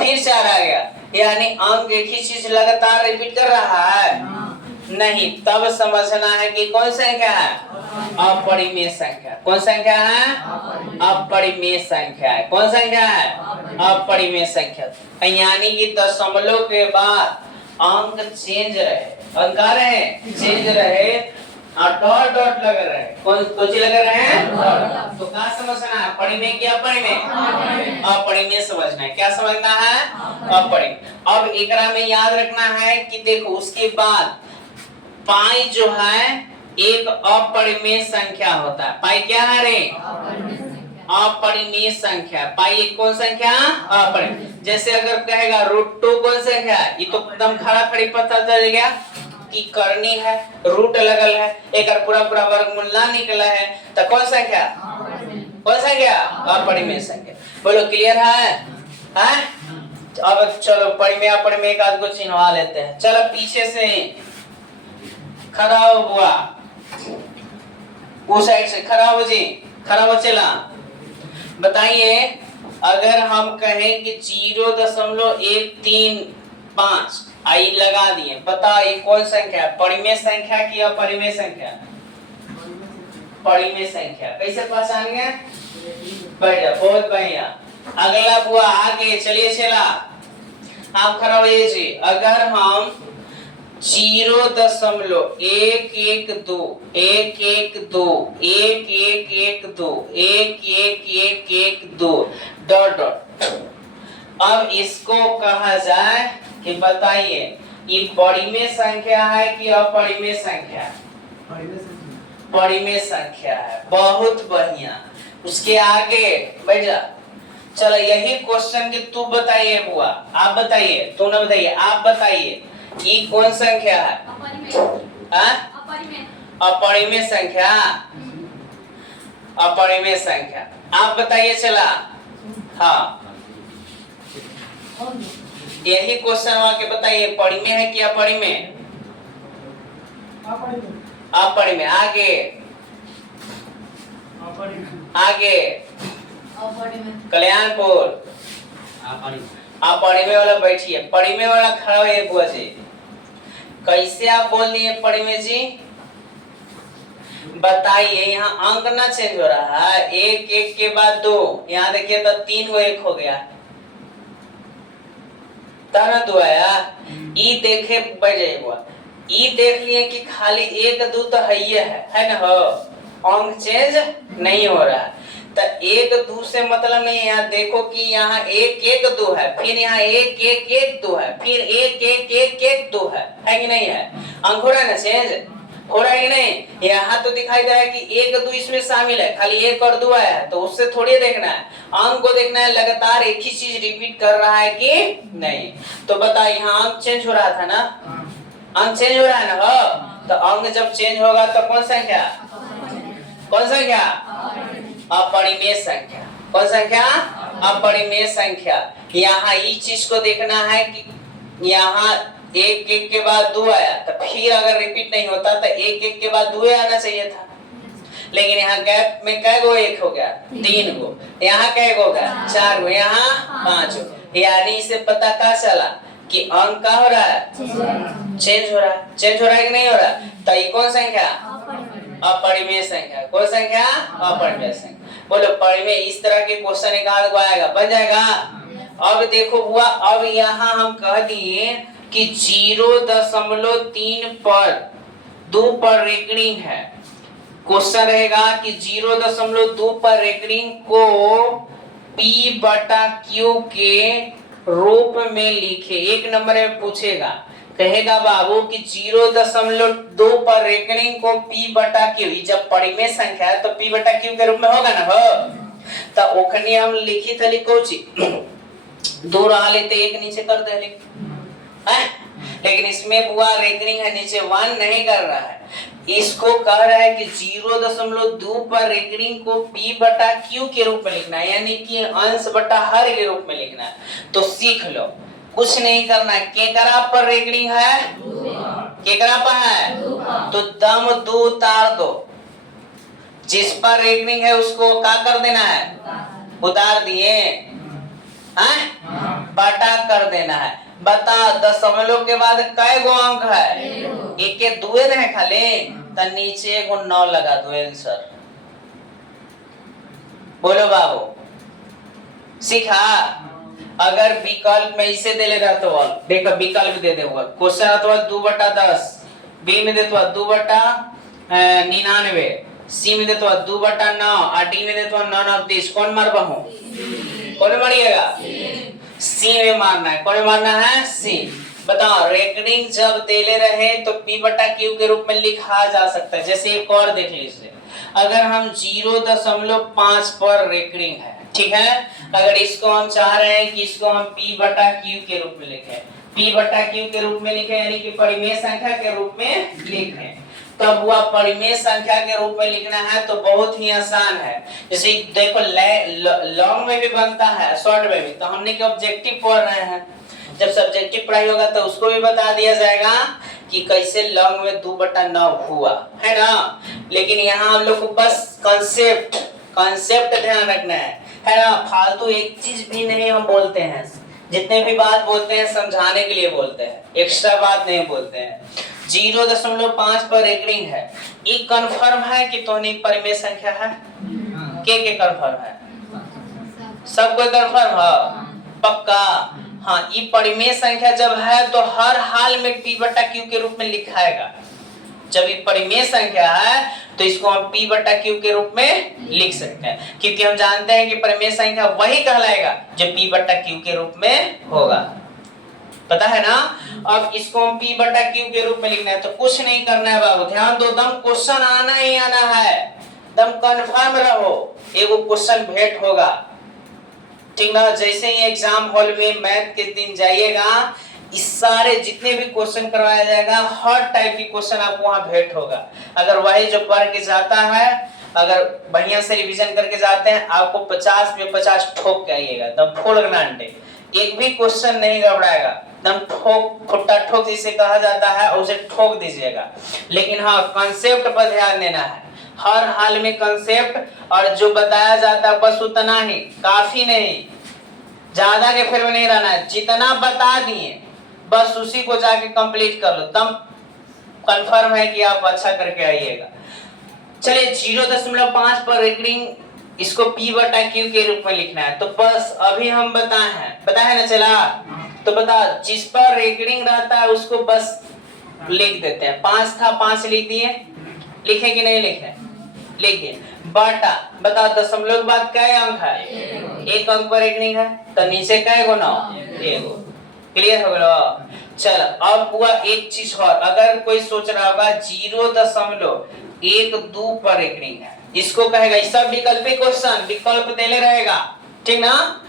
फिर 4 आ गया, यानी अंक एक ही चीज लगातार रिपीट कर रहा है, नहीं, तब समझना है कि कौन संख्या है, अपरिमेय संख्या। कौन संख्या है, अपरिमेय संख्या है। कौन संख्या है, अपरिमेय संख्या, यानी कि दशमलव के बाद अंक चेंज रहे, अंक आ रहे चेंज रहे और डॉट डॉट लग रहे, कौन सी लग रहे हैं, तो क्या समझना है, परिमेय क्या अपरिमेय, अपरिमेय समझना है। क्या समझना है, अपरिमेय। अब एकरा में याद रखना है कि देखो उसके बाद पाई जो है एक अपरिमेय संख्या होता है। पाई क्या है रे, अपरिमेय संख्या। पाई एक कौन संख्या, अपरिमेय। जैसे अगर कहेगा √2 कौन संख्या है, ये तो एकदम खड़ा खड़ी पता चल गया कि करनी है, रूट लगल है, एक पूरा पूरा वर्गमूल ना निकला है, तो कौन संख्या, कौन संख्या, अपरिमेय संख्या। बोलो क्लियर है, हैं? अब चलो परिमेय अपरिमेय का को चिन्हवा लेते हैं। चलो पीछे से खड़ा हो बुआ, उस साइड से खड़ा हो जी, खड़ा हो चला। बताइए अगर हम कहें कि 0.135 आई लगा दिए, बताओ ये कौन संख्या, परिमेय संख्या की अपरिमेय संख्या, परिमेय संख्या। कैसे पहचान गए, बढ़िया, बहुत बढ़िया। अगला बुआ आगे चलिए चला, आप खड़ा होइए जी। अगर हम 0.112 डॉट डॉट, अब इसको कहा जाए कि बताइए ये परिमेय संख्या है कि अपरिमेय संख्या, परिमेय संख्या है, बहुत बढ़िया। उसके आगे बैठ जा, चलो यही क्वेश्चन कि तू बताइए बुआ, आप बताइए, तू ना बताइए, आप बताइए ये कौन संख्या है, अपरिमेय संख्या, अपरिमेय संख्या। आप बताइए चला, हाँ यही क्वेश्चन हुआ कि बताइए परिमेय है कि अपरिमेय, अपरिमेय। आगे आगे कल्याणपुर, अपरिमेय वाला बैठिए, परिमेय वाला खड़ा हुए बुआ जी। कैसे आप बोल दिए परिमेय जी, बताइए। यहाँ अंक ना चेंज हो रहा है, 1 के बाद 2, यहाँ देखिए तो 3 को 1 हो गया, तना 2 आया। ई देखे बैठ जाइए बुआ, ई देख लिए कि खाली 1 2 तो है ना, हो अंक चेंज नहीं हो रहा, तो 1 2 से मतलब नहीं है। यहाँ देखो कि यहाँ 1 1 2 है, फिर यहाँ 1 1 1 2 है, फिर 1 1 1 1 2 है कि नहीं है, अंक हो रहा है ना चेंज। हो रहा है कि नहीं? यहाँ तो दिखाई दे रहा है कि 1 2 इसमें शामिल है, खाली 1 और 2 आया है, तो उससे थोड़ी देखना है, अंक को देखना है लगातार एक ही चीज रिपीट कर रहा है कि नहीं। तो बता यहाँ अंक चेंज हो रहा था ना, अंक चेंज हो रहा है ना। हाँ, तो अंक जब चेंज होगा तो कौन संख्या, कौन संख्या, अपरिमेय संख्या। कौन संख्या, अपरिमेय संख्या। यहाँ इस चीज को देखना है कि यहाँ 1 1 के बाद 2 आया, तो फिर अगर रिपीट नहीं होता तो 1 1 के बाद 2 आना चाहिए था, लेकिन यहाँ गैप में कै गो 1 हो गया, 3 गो, यहाँ कै गो हो गया 4 गो, यहाँ 5 गो। यानी इसे पता क्या चला कि अंक का हो रहा है, चेंज हो रहा है, चेंज हो रहा है कि नहीं हो रहा। तो ये कौन संख्या, अपरिमेय संख्या। कौन संख्या, अपरिमेय संख्या। बोलो परिमेय। इस तरह के क्वेश्चन एक आध को आएगा, बन जाएगा। अब देखो हुआ, अब यहाँ हम कह दिए कि 0.3 पर 2 पर रेकरिंग है। क्वेश्चन रहेगा कि 0.2 पर रेकरिंग को P/Q के रूप में लिखे। 1 नंबर में पूछेगा, कहेगा बाबू कि 0.2 पर रेकरिंग को P/Q, जब परिमेय संख्या है तो P/Q के रूप में होगा ना। हो तो ओखनी हम लिखी थली कोची 2 रहा लेते 1 नीचे कर दे, लेकिन इसमें बुआ रेकरिंग है, नीचे 1 नहीं कर रहा है। इसको कह रहा है कि 0.2 पर रेकरिंग को P/Q के रूप में लिखना है, यानी कि अंश बटा हर के रूप में लिखना है। तो सीख लो, कुछ नहीं करना है। केकरा पर रेकरिंग है, केकरा पर है, तो दम 2 उतार दो। जिस पर रेकरिंग है उसको क्या कर देना है, उतार दिए, बटा कर देना है। बता दशमलव के बाद कै गो अंक है, 1 के 2 नहीं खाली, तो नीचे एगो 9 लगा दो आंसर। बोलो बाबू, सीखा। अगर विकल्प में इसे दे ले रहा तो देखो विकल्प दे देगा क्वेश्चन अथवा 2/10, बी में देतो 2/99, सी में देतो 2/9 और डी में देतो 9/30। कौन मारबा हूं, कौन मारिएगा, सी में मारना है। कौन मारना है, सी। बताओ रेकरिंग जब देले रहे तो P/Q के रूप में लिखा जा सकता है। जैसे एक और देख लीजिए, अगर हम 0.5 पर रेकरिंग है, ठीक है, अगर इसको हम चाह रहे हैं कि इसको हम P/Q के रूप में लिखें, P/Q के रूप में लिखें यानी कि परिमेय संख्या के रूप में लिखें, तब हुआ परिमेय संख्या के रूप में लिखना है तो बहुत ही आसान है। जैसे देखो लॉन्ग में भी बनता है, शॉर्ट में भी। तो हमने के ऑब्जेक्टिव पढ़ रहे हैं, जब सब्जेक्टिव पढ़ाई होगा तो उसको भी बता दिया जाएगा कि कैसे लॉन्ग में 2/9 हुआ है ना। लेकिन यहाँ हम लोग को बस कंसेप्ट ध्यान रखना है ना। फालतू एक चीज भी नहीं हम बोलते हैं, जितने भी बात बोलते हैं समझाने के लिए बोलते हैं, एक्स्ट्रा बात नहीं बोलते हैं। 0.5 पर रेकरिंग है, ये कंफर्म है कि तोहनी परिमेय संख्या है, के कंफर्म है, सबको कंफर्म है, पक्का। हाँ, ये परिमेय संख्या जब है तो हर हाल में P/Q के रूप में लिखाएगा। जब ये परिमेय संख्या है तो इसको हम P/Q के रूप में लिख सकते हैं, क्योंकि हम जानते हैं कि परिमेय संख्या वही कहलाएगा जो P/Q के रूप में होगा। पता है ना। अब इसको हम P/Q के रूप में लिखना है तो कुछ नहीं करना है बाबू, ध्यान दो, दम क्वेश्चन आना ही आना है, दम कंफर्म रहो, एगो क्वेश्चन भेंट होगा, ठीक ना। जैसे ही एग्जाम हॉल में मैथ के दिन जाइएगा, इस सारे जितने भी क्वेश्चन करवाया जाएगा, हर टाइप की क्वेश्चन आपको वहां भेंट होगा। अगर वही जो पढ़ के जाता है, अगर बढ़िया से रिवीजन करके जाते हैं, आपको 50 में 50 ठोक के आइएगा, दम फुल ग्रांटे, एक भी क्वेश्चन नहीं घबराएगा, दम ठोक फुट्टा ठोक जिसे कहा जाता है उसे ठोक दीजिएगा। लेकिन हाँ, कंसेप्ट पर ध्यान देना है, हर हाल में कंसेप्ट, और जो बताया जाता है बस उतना ही काफी, नहीं ज्यादा के फिर में नहीं रहना है, जितना बता दिए बस उसी को जाके कंप्लीट कर लो, तब कंफर्म है कि आप अच्छा करके आइएगा। चलिए 0.5 पर रेकरिंग, इसको P/Q के रूप में लिखना है। तो बस अभी हम बताए हैं, पता है ना चला। तो बता, जिस पर रेकरिंग रहता है उसको बस लिख देते हैं। 5 था, 5 लिख दिए, लिखे कि नहीं लिखे, लिखिए। बटा, बता दशमलव के बाद क्या अंक है, 1 अंक पर रेकरिंग है, तो नीचे क्या गो 9, एगो। क्लियर हो गया। चल अब हुआ एक चीज और, अगर कोई सोच रहा होगा 0.12 पर एक रिंग है, इसको कहेगा, इस सब विकल्पिक क्वेश्चन विकल्प देले रहेगा, ठीक ना।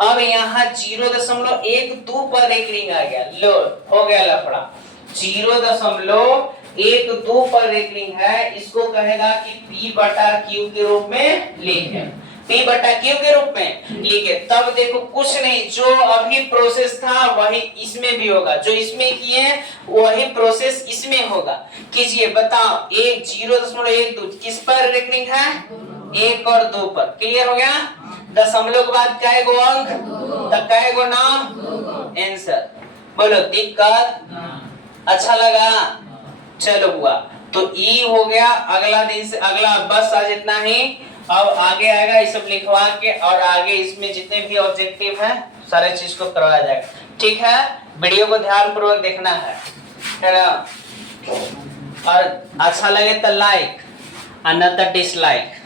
अब यहाँ 0.12 पर एक रिंग आ गया, लो हो गया लफड़ा। 0.12 पर एक रिंग है, इसको कहेगा कि P/Q के रूप में लिखे, P/Q के रूप में लिखे। तब देखो कुछ नहीं, जो अभी प्रोसेस था वही इसमें भी होगा, जो इसमें किए वही प्रोसेस इसमें होगा। कीजिए बताओ, एक 0.12 किस पर एक रिंग है, 1 और 2 पर। क्लियर हो गया। दशमलव के बाद कै गो अंक, तब कै गो नाम, आंसर। बोलो दिक्कत, अच्छा लगा, चलो हुआ। तो ई हो गया। अगला दिन से अगला बस आज इतना ही। अब आगे आएगा ये सब लिखवा के, और आगे इसमें जितने भी ऑब्जेक्टिव हैं सारे चीज को करवाया जाएगा, ठीक है। वीडियो को ध्यान पूर्वक देखना है ना, और अच्छा लगे तो लाइक, अन्यथा डिसलाइक।